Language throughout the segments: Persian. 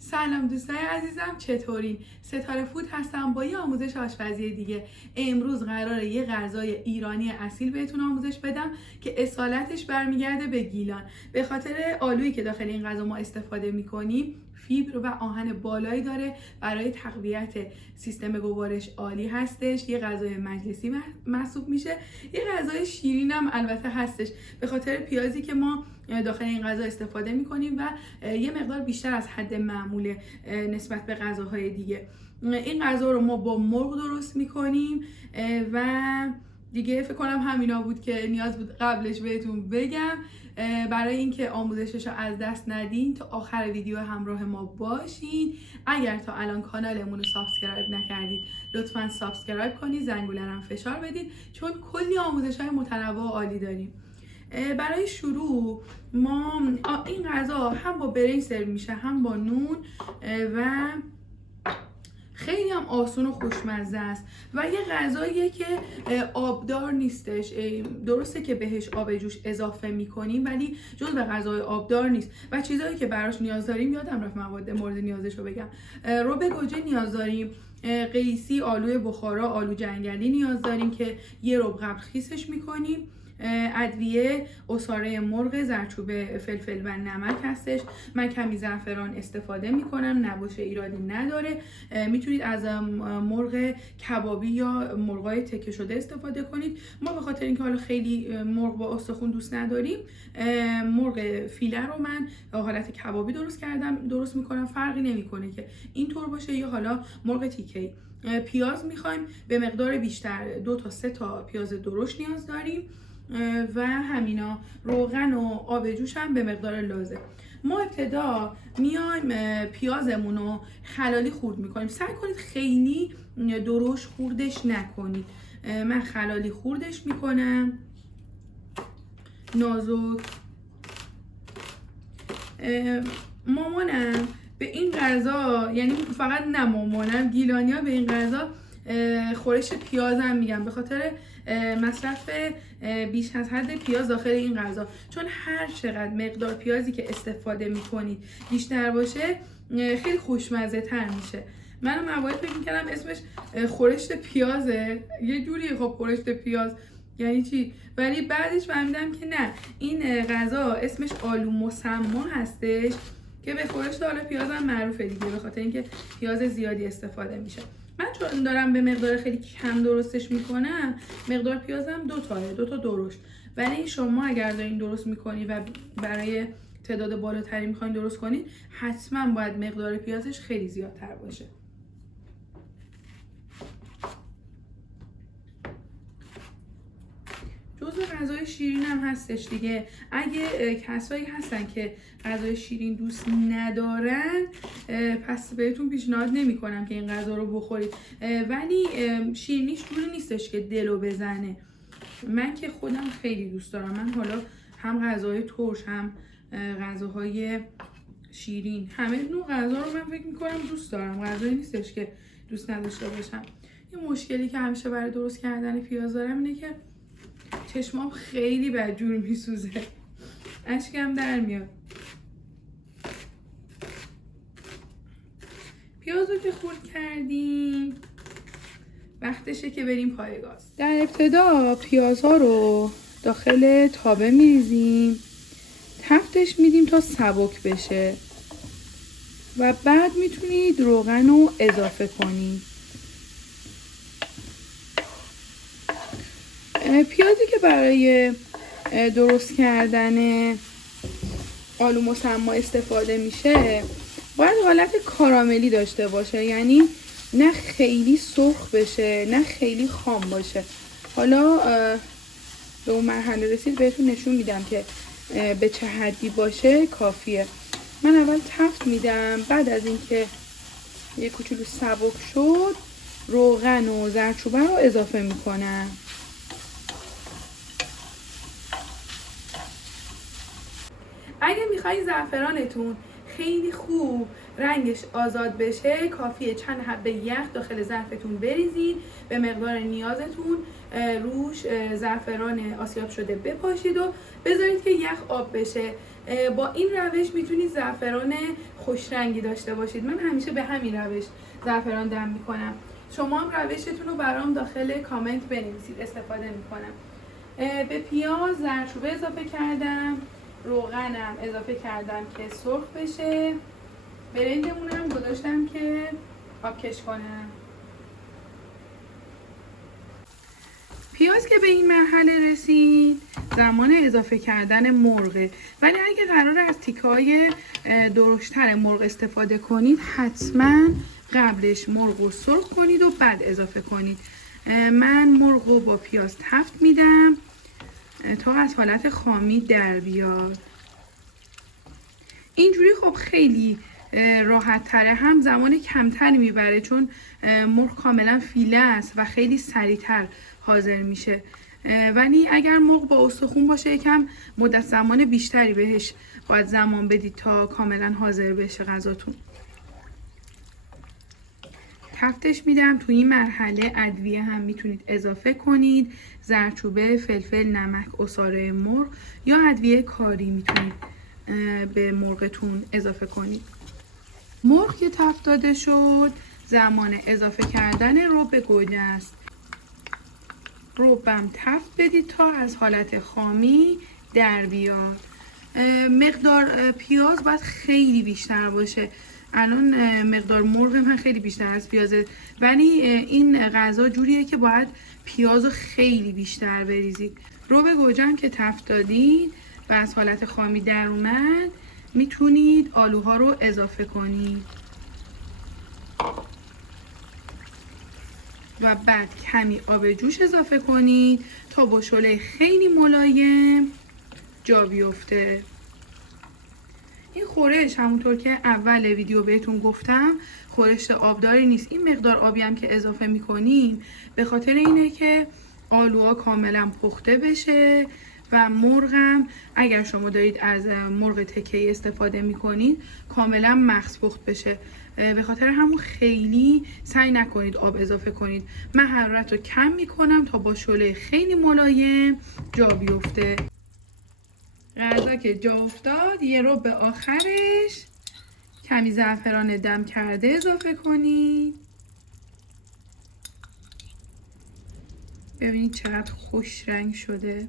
سلام دوستای عزیزم، چطورین؟ ستاره فود هستم با یه آموزش آشپزی دیگه. امروز قراره یه غذای ایرانی اصیل بهتون آموزش بدم که اصالتش برمیگرده به گیلان. به خاطر آلویی که داخل این غذا ما استفاده میکنیم فیبر و آهن بالایی داره، برای تقویت سیستم گوارش عالی هستش. یه غذای مجلسی محسوب میشه، یه غذای شیرین هم البته هستش به خاطر پیازی که ما داخل این غذا استفاده میکنیم و یه مقدار بیشتر از حد معمول نسبت به غذاهای دیگه. این غذا رو ما با مرغ درست میکنیم و دیگه فکر کنم همینا بود که نیاز بود قبلش بهتون بگم. برای اینکه آموزشش رو از دست ندین تا آخر ویدیو همراه ما باشین. اگر تا الان کانالمون رو سابسکرایب نکردید لطفا سابسکرایب کنید، زنگوله رو فشار بدید چون کلی آموزش‌های متنوع و عالی داریم. برای شروع ما این غذا هم با برنج سرو میشه هم با نون و خیلی هم آسون و خوشمزه است و یه غذاییه که آبدار نیستش. درسته که بهش آب جوش اضافه میکنیم ولی جزو غذای آبدار نیست و چیزایی که براش نیاز داریم، یادم رفت مواد مورد نیازش رو بگم، رب گوجه نیاز داریم، قیسی، آلو بخارا، آلو جنگلی نیاز داریم که یه رب قبل خیسش میکنیم، ادویه، عصاره مرغ، زردچوبه، فلفل و نمک هستش. من کمی زعفران استفاده میکنم، نباشه ایرادی نداره. میتونید از مرغ کبابی یا مرغای تکه شده استفاده کنید. ما به خاطر اینکه حالا خیلی مرغ با استخوان دوست نداریم، مرغ فیله رو من حالت کبابی درست میکنم. فرقی نمیکنه که اینطور باشه یا حالا مرغ تیکه‌ای. پیاز میخوایم به مقدار بیشتر، 2 تا 3 تا پیاز درشت نیاز داریم و همینا. روغن و آب جوش هم به مقدار لازم. ما ابتدا میایم پیازمون رو خلالی خورد میکنیم. سعی کنید خیلی درشت خوردش نکنید. من خلالی خوردش میکنم، نازک. مامانم به این غذا، یعنی فقط نه مامانم، گیلانیا به این غذا خورش پیاز هم میگم به خاطر مصرف بیش از حد پیاز داخل این غذا. چون هر چقدر مقدار پیازی که استفاده میکنید بیشتر باشه خیلی خوشمزه تر میشه. من اوایل فکر میکردم اسمش خورشت پیازه، یه جوری خب خورشت پیاز یعنی چی، ولی بعدش فهمیدم که نه، این غذا اسمش آلو مسما هستش که به خورشت آلو پیاز هم معروفه دیگه، به خاطر اینکه پیاز زیادی استفاده میشه. من چون دارم به مقدار خیلی کم درستش میکنم، مقدار پیازم 2 تا درشت. ولی شما اگر دارین درست میکنی و برای تعداد بالاتری میخواین درست کنین، حتما باید مقدار پیازش خیلی زیادتر باشه. جزو غذای شیرین هم هستش دیگه. اگه کسایی هستن که غذای شیرین دوست ندارن، پس بهتون پیشنهاد نمی کنم که این غذا رو بخورید، ولی شیرینیش جوری نیستش که دلو بزنه. من که خودم خیلی دوست دارم. من حالا هم غذای ترش هم غذاهای شیرین، همه نوع غذا رو من فکر میکنم دوست دارم. غذایی نیستش که دوست نداشته باشم. یه مشکلی که همیشه برای درست کردن پیاز دارم اینه که چشمام خیلی بدجور میسوزه، اشکم در میاد. پیاز رو که خورد کردیم، وقتشه که بریم پای گاز. در ابتدا پیازها رو داخل تابه میریزیم، تفتش میدیم تا سبک بشه و بعد میتونید روغن رو اضافه کنید. پیازی که برای درست کردن آلو مسما استفاده میشه باید حالت کاراملی داشته باشه، یعنی نه خیلی سرخ بشه نه خیلی خام باشه. حالا به اون مرحله رسید بهتون نشون میدم که به چه حدی باشه کافیه. من اول تفت میدم، بعد از اینکه یه کوچولو سبک شد روغن و زردچوبه رو اضافه میکنم. اگه میخوایی زعفرانتون خیلی خوب رنگش آزاد بشه کافیه چند حبه یخ داخل ظرفتون بریزید، به مقدار نیازتون روش زعفران آسیاب شده بپاشید و بذارید که یخ آب بشه. با این روش میتونید زعفران خوش رنگی داشته باشید. من همیشه به همین روش زعفران دم میکنم. شما هم روشتون رو برام داخل کامنت بنویسید، استفاده میکنم. به پیاز زردچوبه اضافه کردم، روغنم اضافه کردم که سرخ بشه، برنجمونم گذاشتم که آبکش کنم. پیاز که به این مرحله رسید زمان اضافه کردن مرغه، ولی اگه قراره از تیکه‌های درشتر مرغ استفاده کنید حتما قبلش مرغ رو سرخ کنید و بعد اضافه کنید. من مرغ رو با پیاز تفت میدم تا از حالت خامی در بیاد. اینجوری خب خیلی راحت تره، هم زمان کمتری میبره چون مرغ کاملا فیله است و خیلی سریعتر حاضر میشه. ولی اگر مرغ با استخون باشه یکم مدت زمان بیشتری بهش باید زمان بدید تا کاملا حاضر بشه غذاتون. تفتش میدم. تو این مرحله ادویه هم میتونید اضافه کنید، زردچوبه، فلفل، نمک، عصاره مرغ یا ادویه کاری میتونید به مرغتون اضافه کنید. مرغ که تفت داده شد زمان اضافه کردن رب گوجه است. ربم تفت بدید تا از حالت خامی در بیاد. مقدار پیاز باید خیلی بیشتر باشه. الان مقدار مرغ من خیلی بیشتر از پیازه، ولی این غذا جوریه که باید پیاز رو خیلی بیشتر بریزید. رب گوجه هم که تفت دادید و از حالت خامی در اومد میتونید آلوها رو اضافه کنید و بعد کمی آب جوش اضافه کنید تا با شعله خیلی ملایم جا بیفته. این خورش همونطور که اول ویدیو بهتون گفتم خورش آبداری نیست. این مقدار آبی هم که اضافه میکنیم به خاطر اینه که آلوها کاملا پخته بشه و مرغم اگر شما دارید از مرغ تکه‌ای استفاده میکنید کاملا مغز پخت بشه. به خاطر همون خیلی سعی نکنید آب اضافه کنید. من حرارت رو کم میکنم تا با شعله خیلی ملایم جا بیفته. غذا که جا افتاد یه رو به آخرش کمی زعفران دم کرده اضافه کنید. ببینید چقدر خوش رنگ شده.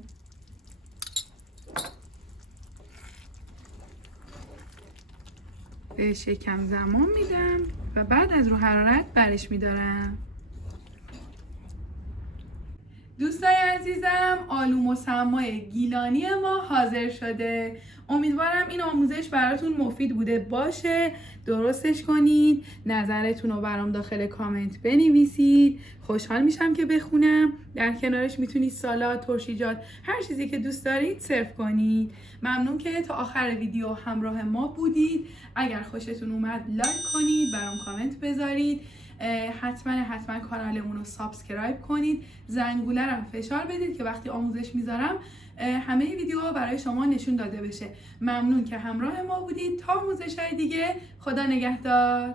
بهش یکم زمان میدم و بعد از رو حرارت برش میدارم. دوستای عزیزم آلو مسمای گیلانی ما حاضر شده. امیدوارم این آموزش براتون مفید بوده باشه. درستش کنید، نظرتون رو برام داخل کامنت بنویسید. خوشحال میشم که بخونم. در کنارش میتونید سالاد، ترشیجات، هر چیزی که دوست دارید سرو کنید. ممنون که تا آخر ویدیو همراه ما بودید. اگر خوشتون اومد لایک کنید، برام کامنت بذارید. حتما کانالمون رو سابسکرایب کنید، زنگوله رو فشار بدید که وقتی آموزش میذارم همه ویدیوها برای شما نشون داده بشه. ممنون که همراه ما بودید. تا آموزش های دیگه، خدا نگهدار.